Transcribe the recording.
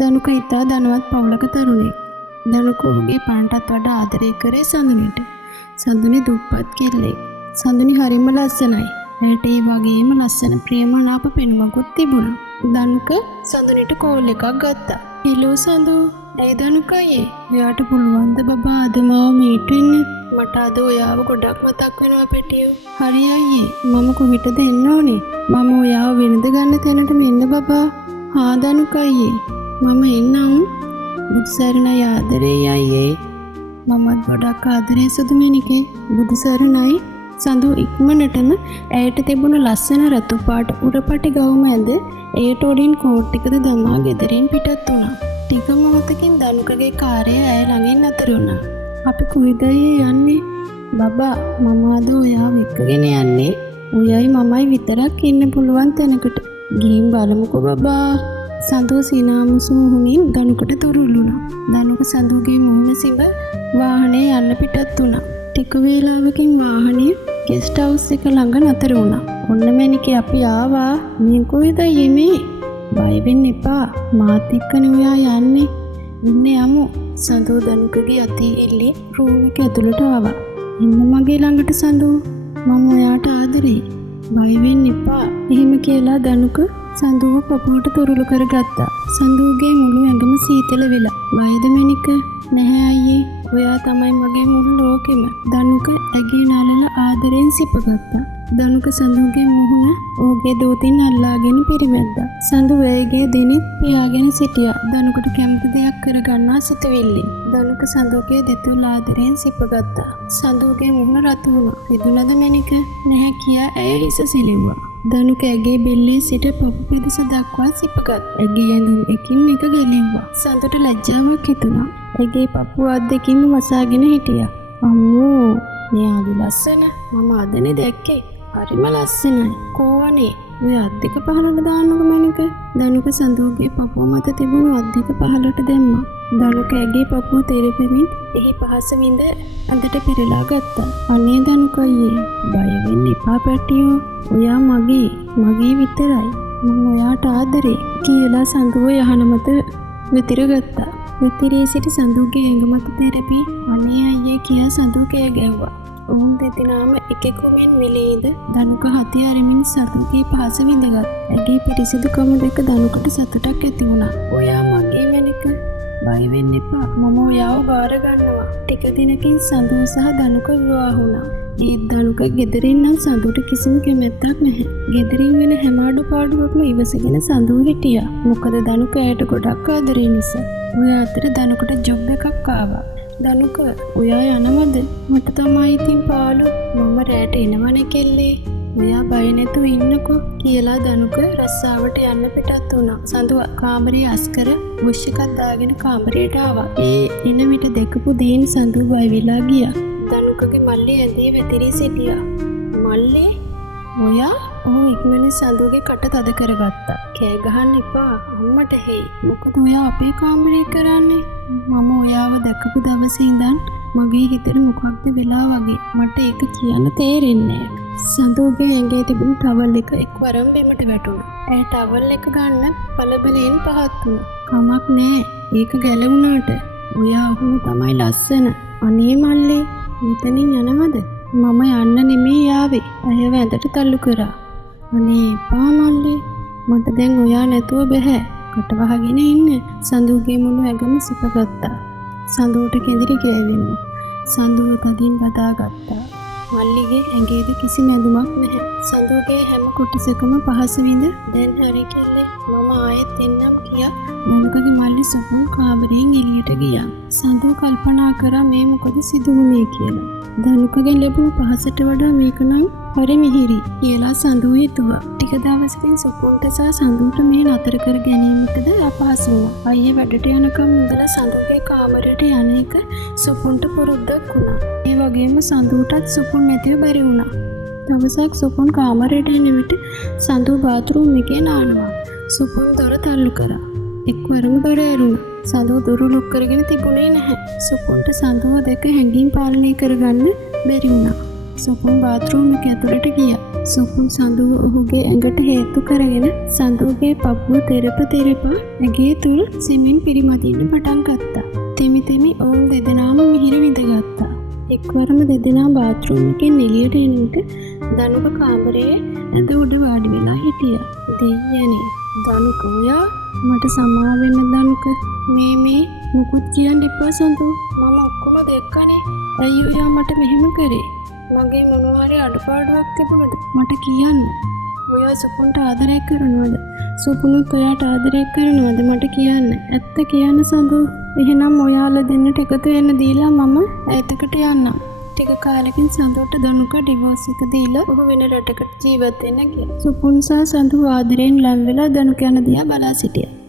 දනුක ඉතා ධනවත් පවුලක තරුණෙක්. දනුක ඔහුගේ පණටත් වඩා ආදරය කරේ සඳුනිට. සඳුනි දුප්පත් කෙල්ලෙක්. සඳුනි හරිම ලස්සනයි. ඇයට ඒ වගේම ලස්සන ප්‍රියමනාප පෙනුමකුත් තිබුණා. දනුක සඳුනිට කෝල් එකක් ගත්තා. "හෙලෝ සඳු, ඇයි දනුක අයියේ? ඔයාට පුළුවන්ද බබා අද මාව මීට් වෙන්න? මට අද ඔයාව ගොඩක් මතක් වෙනවා පැටියෝ." "හරි අයියේ, මම කොහෙටද එන්න ඕනේ? මම ඔයාව වෙනද ගන්න තැනට මෙන්න බබා." "හා දනුක අයියේ, මම එන්නම්." "බුදුසරණයි ආදරේ අයියේ." "මමත් ගොඩක් ආදරේ සුදුමෙනිකේ." "බුදුසරණයි." සඳු ඉක්මනටම ඇයට තිබුණ ලස්සන රතු පාට උරපටි ගවුම ඇඳ එයට උඩින් කෝට් ටිකද දමා ගෙදරින් පිටත් වුණා. ටික මොහොතකින් දනුකගේ කාර්යය ඇය ළඟින් අතර වුණා. "අපි කොහෙද යන්නේ?" "බබා, මම අද ඔයාව එක්කගෙන යන්නේ. ඔයයි මමයි විතරක් ඉන්න පුළුවන් තැනකට. ගිහින් බලමුකෝ බබා." සඳු සිනාමුසු මුහුණින් දනුකට තුරුළුණා. දනුක සඳුගේ මුහුණ සිඹ වාහනේ යන්න පිටත් වුණා. ටික වේලාවකින් වාහනය ගෙස්ට් හවුස් එක ළඟ නතර වුණා. "ඔන්න මැනිකේ, අපි ආවා. මේ කොහෙද යන්නේ?" "බය වෙන්න එපා. මාත් එක්කනේ ඔයා යන්නේ. ඉන්න යමු." සඳු දනුකගේ අතේ එල්ලි රූම් එක ඇතුළට ආවා. "ඉන්න මගේ ළඟට සඳු. මම ඔයාට ආදරේ. බය වෙන්න එපා." එහෙම කියලා දනුක සඳුව පපුවට තුරුළු කරගත්තා. සඳුගේ මුළු ඇඟම සීතල වෙලා. "බයද මැනික?" "නැහැ අයියේ. ඔයා තමයි මගේ මුළු ලෝකෙම." දනුක ඇගේ නලල ආදරෙන් සිපගත්තා. දනුක සඳුගේ මුහුණ ඔහුගේ දෝතින් අල්ලාගෙන පිරිමැද්දා. සඳු ඇයගේ දෙනෙත් පියාගෙන සිටියා. දනුකට කැමති දෙයක් කරගන්නා සිතුවිල්ලෙන්. දනුක සඳුගේ දෙතුල් ආදරෙන් සිපගත්තා. සඳුගේ මුහුණ රතු වුණා. "රිදුනද මැනික?" "නැහැ" කියා ඇය හිස සිලිව්වා. දනුක ඇගේ බෙල්ලේ සිට පපු පෙදෙස දක්වා සිපගත්. ඇගේ ඇඳුම් එකින් එක ගැලෙව්වා. සඳුට ලැජ්ජාවක් හිතුණා. ඇගේ පපුව අත් දෙකින්ම වසාගෙන හිටියා. "අම්මෝ, මෙයාගේ ලස්සන. මම අදනේ දැක්කේ. හරිම ලස්සනයි. කෝවනේ. ඔය අත් දෙක පහළට දාන්නකො මැනික." දනුක සඳුගේ පපුව මත තිබුණු අත් දෙක පහළට දැම්මා. දනුක ඇගේ පපුව තෙරපෙමින් එහි පහස විඳ අඳට පෙරලා ගත්තා. "අනේ දනුක අයියේ, බය වෙන්න එපා පැටියෝ. ඔයා මගේ විතරයි. මම ඔයාට ආදරේ." කියලා සඳුව යහන මත විතිරගත්තා. විතිරී සිටි සඳුගේ ඇඟ මත තෙරපි "අනේ අයියේ" කියා සඳු කෑ ගැව්වා. ඔවුන් දෙදෙනාම එකෙකුමින් විලේද දනුක හති අරමින් සඳුගේ පහස විඳගත්. ඇගේ පිරිසිදුකම දැක දනුකට සතුටක් ඇති වුණා. "ඔයා මගේ මැනික. බය වෙන්න එපා. මම ඔයාව බාර ගන්නවා." ටික දිනකින් සඳු සහ දනුක විවාහ වුණා. ඒත් දනුක ගෙදරින් නම් සඳුට කිසිම කැමැත්තක් නැහැ. ගෙදරින් වෙන හැම අඩුපාඩුවක්ම ඉවසගෙන සඳු හිටියා. මොකද දනුක ඇයට ගොඩක් ආදරේ නිසා. ඔය අතර දනුකට ජොබ් එකක් ආවා. "දනුක, ඔයා යනවද?" "මට තමයි ඉතින් පාළු. මම රැට එනවනේ කෙල්ලේ. ඔයා බය නැතුව ඉන්නකෝ." කියලා දනුක රස්සාවට යන්න පිටත් වුණා. සඳු කාමරේ අස්කර බුෂ් එකක් දාගෙන කාමරයට ආවා. ඒ එන විට දැකපු දේන් සඳු බය වෙලා ගියා. දනුකගේ මල්ලි ඇඳේ වැතිරී සිටියා. "මල්ලි, ඔයා?" ඔහු ඉක්මනින් සඳුගේ කට තද කරගත්තා. "කෑ ගහන්න එපා. අම්මට හෙයි. මොකද ඔයා අපේ කාමරේ කරන්නේ? මම ඔයාව දැකපු දවසේ ඉඳන් මගේ හිතේ මොකක්ද වෙලා වගේ. මට ඒක කියන්න තේරෙන්නේ නැහැ." සඳුගේ ඇඟේ තිබුණු ටවල් එක එක්වරම බිමට වැටුණා. ඇය ටවල් එක ගන්න පළබලයෙන් පහත් වුණා. "කමක් නෑ. ඒක ගැලවුණාට. ඔයා ඔහු තමයි ලස්සන." "අනේ මල්ලි, මෙතනින් යනවද?" "මම යන්න නෙමෙයි ආවේ." ඇය වැඳට තල්ලු කරා. "අනේ එපා මල්ලි. මට දැන් ඔයා නැතුව බෑ. කට වහගෙන ඉන්න." සඳුගේ මුළු ඇඟම සිපගත්තා. සඳුට කෙඳිරි ගෑවෙනවා. සඳුව තදින් බදාගත්තා. මල්ලිගේ ඇඟේද කිසි මැදුමක් නැහැ. සඳුගේ හැම කොටසකම පහස විඳ "දැන් හරි කෙල්ලේ, මම ආයෙත් එන්නම්" කියා දනුකගේ මල්ලි සොපුන් කාමරයෙන් එළියට ගියා. සඳු කල්පනා කරා මේ මොකද සිදු වුනේ කියලා. දනුකගෙන් ලැබුණු පහසට වඩා මේක නම් හරි මිහිරි කියලා සඳු හිතුවා. ටික දවසකින් සොපුන්ට සහ සඳුට මේ නතර කර ගැනීමටද අපහසු වුණා. අයියේ වැඩට යනකම් ඉඳලා සඳුගේ කාමරයට යන එක සොපුන්ට පුරුද්දක් වුණා. ඒ වගේම සඳුටත් සොපුන් නැතිව බැරි වුණා. දවසක් සොපුන් කාමරයට එන විට සඳු බාත්රූම් එකේ නානවා. සොපුන් දොර තල්ලු කරා. එක්වරම දොර ඇරුණා. සඳු දොර ලොක් කරගෙන තිබුණේ නැහැ. සොපුන්ට සඳුව දැක හැඟීම් පාලනය කරගන්න බැරි වුණා. සුපුන් බාත්රූම් එක ඇතුළට ගියා. සුපුන් සඳුව ඔහුගේ ඇඟට හේතු කරගෙන සඳුවගේ පපුව තෙරප ඇගේ තුල් සෙමින් පිරිමදින්න පටන් ගත්තා. තෙමි ඔවුන් දෙදෙනාම මිහිර විඳගත්තා. එක්වරම දෙදෙනා බාත්රූම් එකෙන් එළියට එන විට දනුක කාමරයේ ඇඳ උඩ වාඩි වෙලා හිටියා. දෙයියනේ දනුක ඔයා මට සමා වෙන්න දනුක. මේ මුකුත් කියන්න එපා සඳු. මම ඔක්කොම දැක්කනේ. ඇයි ඔයා මට මෙහෙම කරේ? මගේ මොනවා හරි අඩපාඩුවක් තිබුණද? මට කියන්න. ඔයා සුපුන්ට ආදරය කරනවද? සුපුනුත් ඔයාට ආදරය කරනවද? මට කියන්න. ඇත්ත කියන්න සඳු. එහෙනම් ඔයාලා දෙන්නට එකතු වෙන්න දීලා මම ඈතකට යන්නම්. ටික කාලෙකින් සඳුට දනුක ඩිවෝස් එක දීලා ඔහු වෙන රටකට ජීවත් වෙන්න ගියා. සුපුන් සහ සඳු ආදරයෙන් ලං වෙලා දනුක යන දිහා බලා සිටියා.